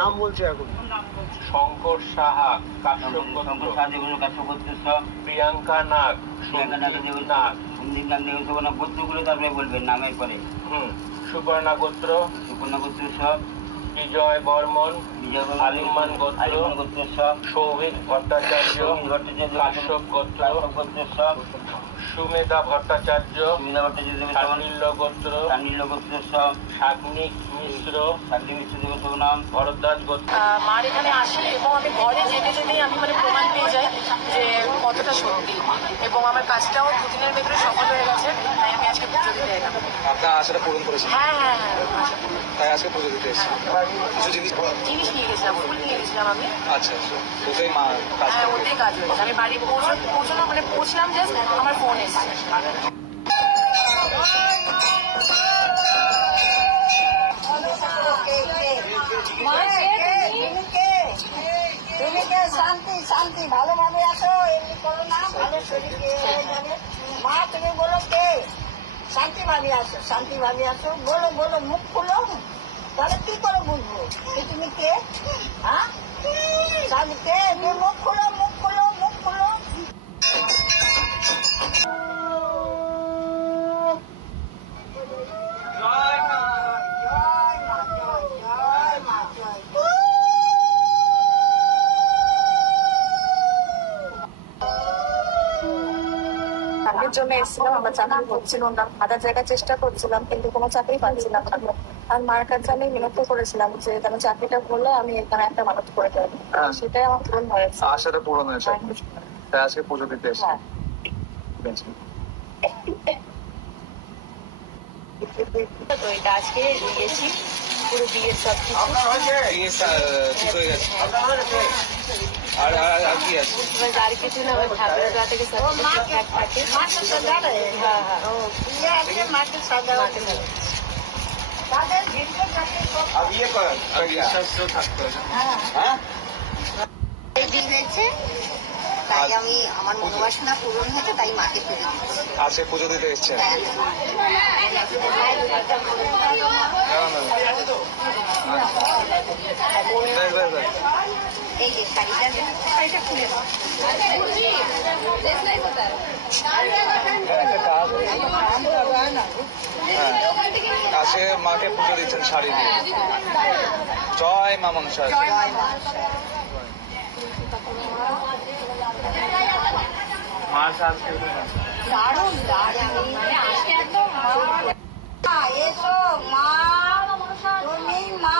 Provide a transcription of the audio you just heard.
নাম বলছে এখন শঙ্কর সাহা, কাশ্যপ প্রিয়াঙ্কা নাগ, সন্দীপ নাগ গোত্রগুলো তারপরে বলবেন নামের পরে। সুপর্ণা গোত্র, সব বিজয় বর্মন, আলিমান গোত্র সব, সৌভিক ভট্টাচার্য, কাশ্যপ গোত্র সব, সুমেধা ভট্টাচার্য, সান্নিল্য গোত্র সব, সাগ্নিক মিশ্র, নাম ভরদ্বাজ গোত্র। মার এখানে আসি এবং আমি ঘরে যেতে যেতেই আমি প্রমাণ পেয়ে যাই যে কতটা সত্যি, এবং আমার কাজটাও দুদিনের ভেতরে সফল হয়ে গেছে। তাই আমি আজকে পুজো দিতে এলাম। আপনার আশাটা পূরণ করেছেন? হ্যাঁ হ্যাঁ হ্যাঁ, তাই আজকে পুজো দিতে এসেছি। কিছু জিনিস নিয়ে গেছিলাম, ফুল নিয়ে গেছিলাম আমি। আচ্ছা আচ্ছা, ওটাই মা কাজ হ্যাঁ, ওটাই কাজ হয়েছে। আমি বাড়ি পৌঁছলাম জাস্ট আমার ফোন এসেছে। শান্তি শান্তি, ভালোভাবে আসো, এমনি করো না, ভালো শরীরকে মা তুমি বলো কে? শান্তি ভাবে আসো, শান্তি ভাবে আসো, বলো বলো, মুখ খুলো, তাহলে কি করে বুঝবো তুমি কে? হ্যাঁ কে? তুমি মুখ খুলো, মুখ খুলো, মুখ খুলো। জন্য এসেছিলাম, আমার চাকরি করছিল না, হাজার জায়গায় চেষ্টা করছিলাম কিন্তু কোনো চাকরি পাচ্ছিলাম না। আর মার কাছে আমি বিরক্ত করেছিলাম যে কেন চাকরিটা করলে আমি এখানে একটা মানত করে দেবো, সেটাই আমার পূরণ হয়েছে। আশাটা পূরণ হয়েছে, তাই আজকে পুজো দিতে এসেছি। তো এটা আজকে দিয়েছি, পুরো বিয়ের সব কিছু হয়ে গেছে। আর কি আছে? আর কিছু না, ঠাকুরের থেকে সব থাকে। তাই আমি আমার মনোবাসনা পূরণ হয়েছে, তাই মাকে পুজো দিচ্ছি। আজকে পুজো দিতে এসছেন? হ্যাঁ। এই যে শাড়িটা খুলে দাও। আজকে মাকে পুজো দিচ্ছেন শাড়ি দিয়ে। জয় মা মনসা। জয় মা। দারুণ দারুণ। এসো মা, তুমি মা।